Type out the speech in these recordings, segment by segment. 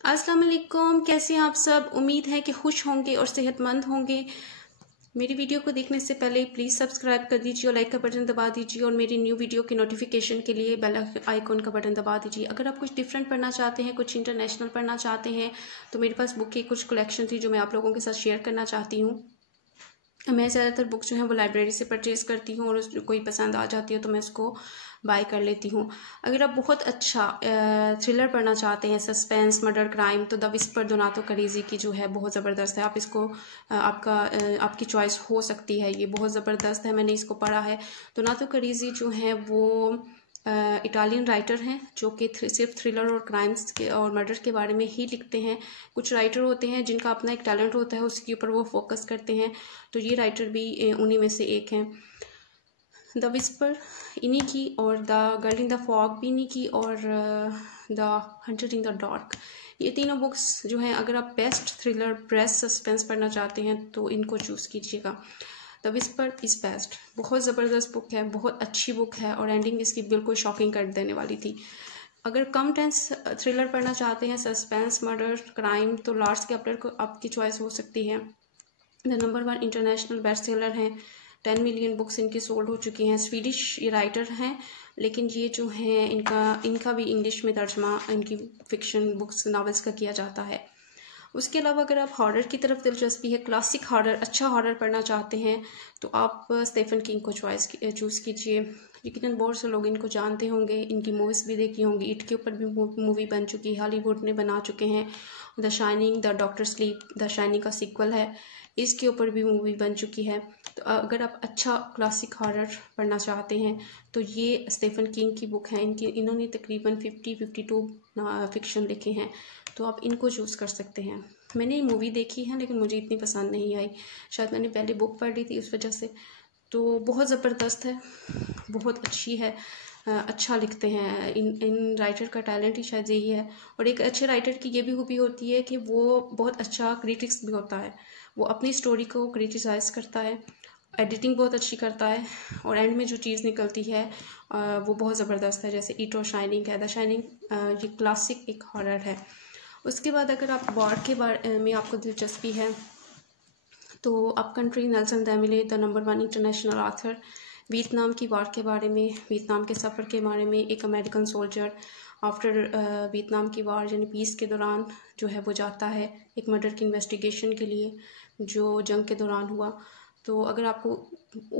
अस्सलाम वालेकुम, कैसे हैं आप सब। उम्मीद है कि खुश होंगे और सेहतमंद होंगे। मेरी वीडियो को देखने से पहले प्लीज़ सब्सक्राइब कर दीजिए और लाइक का बटन दबा दीजिए और मेरी न्यू वीडियो की नोटिफिकेशन के लिए बेल आइकॉन का बटन दबा दीजिए। अगर आप कुछ डिफरेंट पढ़ना चाहते हैं, कुछ इंटरनेशनल पढ़ना चाहते हैं, तो मेरे पास बुक की कुछ कलेक्शन थी जो मैं आप लोगों के साथ शेयर करना चाहती हूँ। मैं ज़्यादातर बुक जो है वो लाइब्रेरी से परचेज़ करती हूँ और कोई पसंद आ जाती है तो मैं उसको बाय कर लेती हूँ। अगर आप बहुत अच्छा थ्रिलर पढ़ना चाहते हैं, सस्पेंस, मर्डर, क्राइम, तो द विस्पर दोनातो करीज़ी की जो है बहुत ज़बरदस्त है। आप इसको आपकी चॉइस हो सकती है, ये बहुत ज़बरदस्त है। मैंने इसको पढ़ा है। दोनातो करीज़ी जो है वो इटालियन राइटर हैं जो कि सिर्फ थ्रिलर और क्राइम्स के और मर्डर के बारे में ही लिखते हैं। कुछ राइटर होते हैं जिनका अपना एक टैलेंट होता है, उसके ऊपर वो फोकस करते हैं, तो ये राइटर भी उन्हीं में से एक हैं। द विस्पर इन्हीं की और the girl in the fog भी इन्हीं की और the Hunter in the dark, ये तीनों बुक्स जो हैं, अगर आप बेस्ट थ्रिलर, बेस्ट सस्पेंस पढ़ना चाहते हैं तो इनको चूज़ कीजिएगा। द विस्पर इज़ बेस्ट, बहुत ज़बरदस्त बुक है, बहुत अच्छी बुक है और एंडिंग इसकी बिल्कुल शॉकिंग कर देने वाली थी। अगर कम टेंस थ्रिलर पढ़ना चाहते हैं, सस्पेंस, मर्डर, क्राइम, तो लार्स कैप्लर को आपकी चॉइस हो सकती है। The number 1 international best seller हैं, 10 मिलियन बुक्स इनकी सोल्ड हो चुकी हैं। स्वीडिश ये राइटर हैं, लेकिन ये जो हैं इनका भी इंग्लिश में तर्जमा इनकी फिक्शन बुक्स, नावल्स का किया जाता है। उसके अलावा अगर आप हॉरर की तरफ दिलचस्पी है, क्लासिक हॉरर, अच्छा हॉरर पढ़ना चाहते हैं, तो आप स्टीफन किंग को चूज़ कीजिए। यकीनन बहुत से लोग इनको जानते होंगे, इनकी मूवीज़ भी देखी होंगी। इट के ऊपर भी मूवी बन चुकी है, हॉलीवुड ने बना चुके हैं। The shining, the doctor sleep, the shining का सीक्वल है, इसके ऊपर भी मूवी बन चुकी है। तो अगर आप अच्छा क्लासिक हॉरर पढ़ना चाहते हैं तो ये स्टीफन किंग की बुक है। इन्होंने तकरीबन 52 फिक्शन लिखे हैं, तो आप इनको चूज़ कर सकते हैं। मैंने मूवी देखी है लेकिन मुझे इतनी पसंद नहीं आई, शायद मैंने पहले बुक पढ़ ली थी उस वजह से। तो बहुत ज़बरदस्त है, बहुत अच्छी है, अच्छा लिखते हैं। इन राइटर का टैलेंट ही शायद यही है। और एक अच्छे राइटर की ये भी खूबी होती है कि वो बहुत अच्छा क्रिटिक्स भी होता है, वो अपनी स्टोरी को क्रिटिसाइज़ करता है, एडिटिंग बहुत अच्छी करता है और एंड में जो चीज़ निकलती है वो बहुत ज़बरदस्त है। जैसे इट और शाइनिंग है, द शाइनिंग ये क्लासिक एक हॉरर है। उसके बाद अगर आप वॉर के बारे में आपको दिलचस्पी है तो up country, Nelson DeMille, the number 1 international author, Vietnam की वॉर के बारे में, वियतनाम के सफ़र के बारे में। एक अमेरिकन सोल्जर आफ्टर वियतनाम की वॉर यानी पीस के दौरान जो है वो जाता है एक मर्डर की इन्वेस्टिगेशन के लिए जो जंग के दौरान हुआ। तो अगर आपको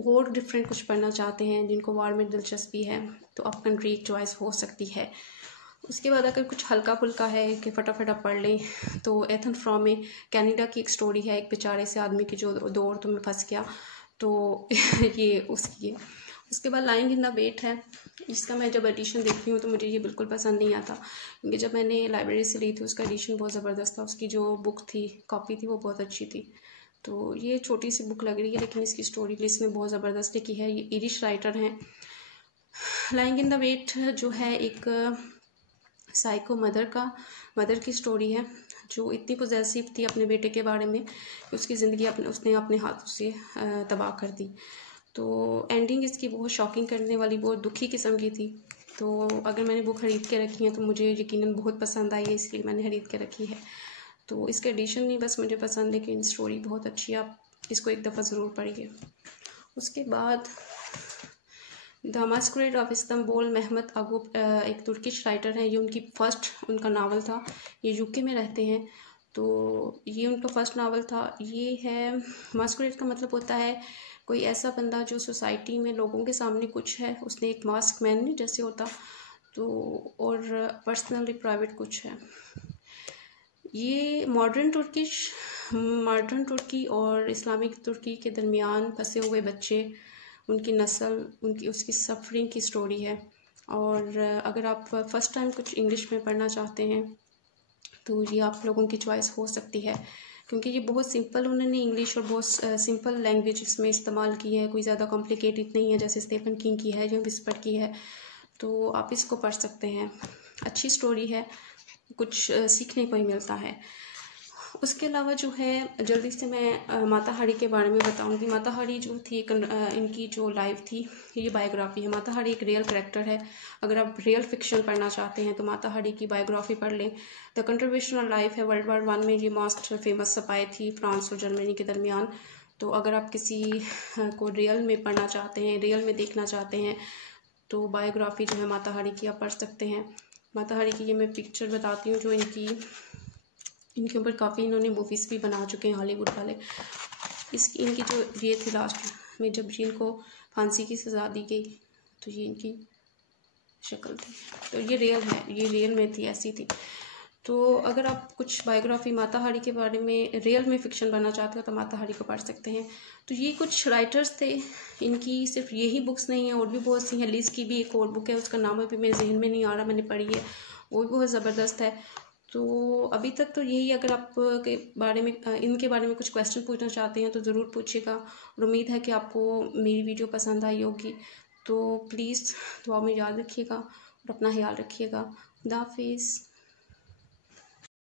और डिफरेंट कुछ पढ़ना चाहते हैं, जिनको वॉर में दिलचस्पी है, तो अप कंट्री एक चॉइस हो सकती है। उसके बाद अगर कुछ हल्का फुल्का है कि फटाफट आप पढ़ लें, तो एथन फ्रॉम में कनाडा की एक स्टोरी है, एक बेचारे से आदमी की जो दो औरतों में फंस गया, तो ये उसकी है। उसके बाद लाइंग इन द वेट है, जिसका मैं जब एडिशन देखती हूँ तो मुझे ये बिल्कुल पसंद नहीं आता, क्योंकि जब मैंने लाइब्रेरी से ली थी उसका एडिशन बहुत ज़बरदस्त था, उसकी जो बुक थी, कॉपी थी, वो बहुत अच्छी थी। तो ये छोटी सी बुक लग रही है लेकिन इसकी स्टोरी लिस्ट में बहुत ज़बरदस्त लिखी है। ये इरिश राइटर हैं। लाइंग इन द वेट जो है एक साइको मदर की स्टोरी है जो इतनी पॉजेसिव थी अपने बेटे के बारे में कि उसकी ज़िंदगी उसने अपने हाथों से तबाह कर दी। तो एंडिंग इसकी बहुत शॉकिंग करने वाली, बहुत दुखी किस्म की थी। तो अगर मैंने बुक ख़रीद के रखी है तो मुझे यकीनन बहुत पसंद आई है, इसलिए मैंने ख़रीद के रखी है। तो इसका एडिशन नहीं बस मुझे पसंद, लेकिन स्टोरी बहुत अच्छी है, आप इसको एक दफ़ा ज़रूर पढ़िए। उसके बाद द मास्कुरेड ऑफ इस्तांबुल, मेहमत अगूब एक तुर्किश राइटर हैं, ये उनका नावल था। ये यूके में रहते हैं, तो ये उनका फर्स्ट नावल था। ये है, मास्कुरेड का मतलब होता है कोई ऐसा बंदा जो सोसाइटी में लोगों के सामने कुछ है, उसने एक मास्क मैन नहीं जैसे होता, तो और पर्सनली प्राइवेट कुछ है। ये मॉडर्न तुर्की और इस्लामिक तुर्की के दरमियान फंसे हुए बच्चे, उनकी नस्ल, उसकी सफरिंग की स्टोरी है। और अगर आप फर्स्ट टाइम कुछ इंग्लिश में पढ़ना चाहते हैं तो ये आप लोगों की चॉइस हो सकती है, क्योंकि ये बहुत सिंपल, उन्होंने इंग्लिश और बहुत सिंपल लैंग्वेज इसमें इस्तेमाल की है, कोई ज़्यादा कॉम्प्लिकेटेड नहीं है जैसे स्टीफन किंग की है या विस्पर की है। तो आप इसको पढ़ सकते हैं, अच्छी स्टोरी है, कुछ सीखने को ही मिलता है। उसके अलावा जो है जल्दी से मैं माता हाड़ी के बारे में बताऊंगी। माता हाड़ी जो थी इनकी जो लाइफ थी, ये बायोग्राफी है। माता हाड़ी एक रियल करेक्टर है। अगर आप रियल फिक्शन पढ़ना चाहते हैं तो माता हाड़ी की बायोग्राफी पढ़ लें। द कंट्रीब्यूशन लाइफ है। वर्ल्ड वार 1 में ये मोस्ट फेमस सपाई थी फ्रांस और जर्मनी के दरमियान। तो अगर आप किसी को रियल में पढ़ना चाहते हैं, रियल में देखना चाहते हैं, तो बायोग्राफी जो है माता हाड़ी की आप पढ़ सकते हैं। माता हाड़ी की ये मैं पिक्चर बताती हूँ जो इनके ऊपर काफ़ी इन्होंने मूवीज़ भी बना चुके हैं हॉलीवुड वाले। इनकी जो ये थी लास्ट में जब इनको फांसी की सज़ा दी गई, तो ये इनकी शक्ल थी। तो ये रियल है, ये रियल में थी, ऐसी थी। तो अगर आप कुछ बायोग्राफी माता हाड़ी के बारे में रियल में फ़िक्शन बनना चाहते हो तो माता हाड़ी को पढ़ सकते हैं। तो ये कुछ राइटर्स थे, इनकी सिर्फ यही बुक्स नहीं है, और भी बहुत सी हैं। लिज की भी एक और बुक है, उसका नाम अभी मेरे जहन में नहीं आ रहा, मैंने पढ़ी है, वो भी बहुत ज़बरदस्त है। तो अभी तक तो यही। अगर आप के बारे में इनके बारे में कुछ क्वेश्चन पूछना चाहते हैं तो ज़रूर पूछिएगा, और उम्मीद है कि आपको मेरी वीडियो पसंद आई होगी। तो प्लीज़ दुआ में याद रखिएगा और अपना ख्याल रखिएगा। खुदा हाफिज़।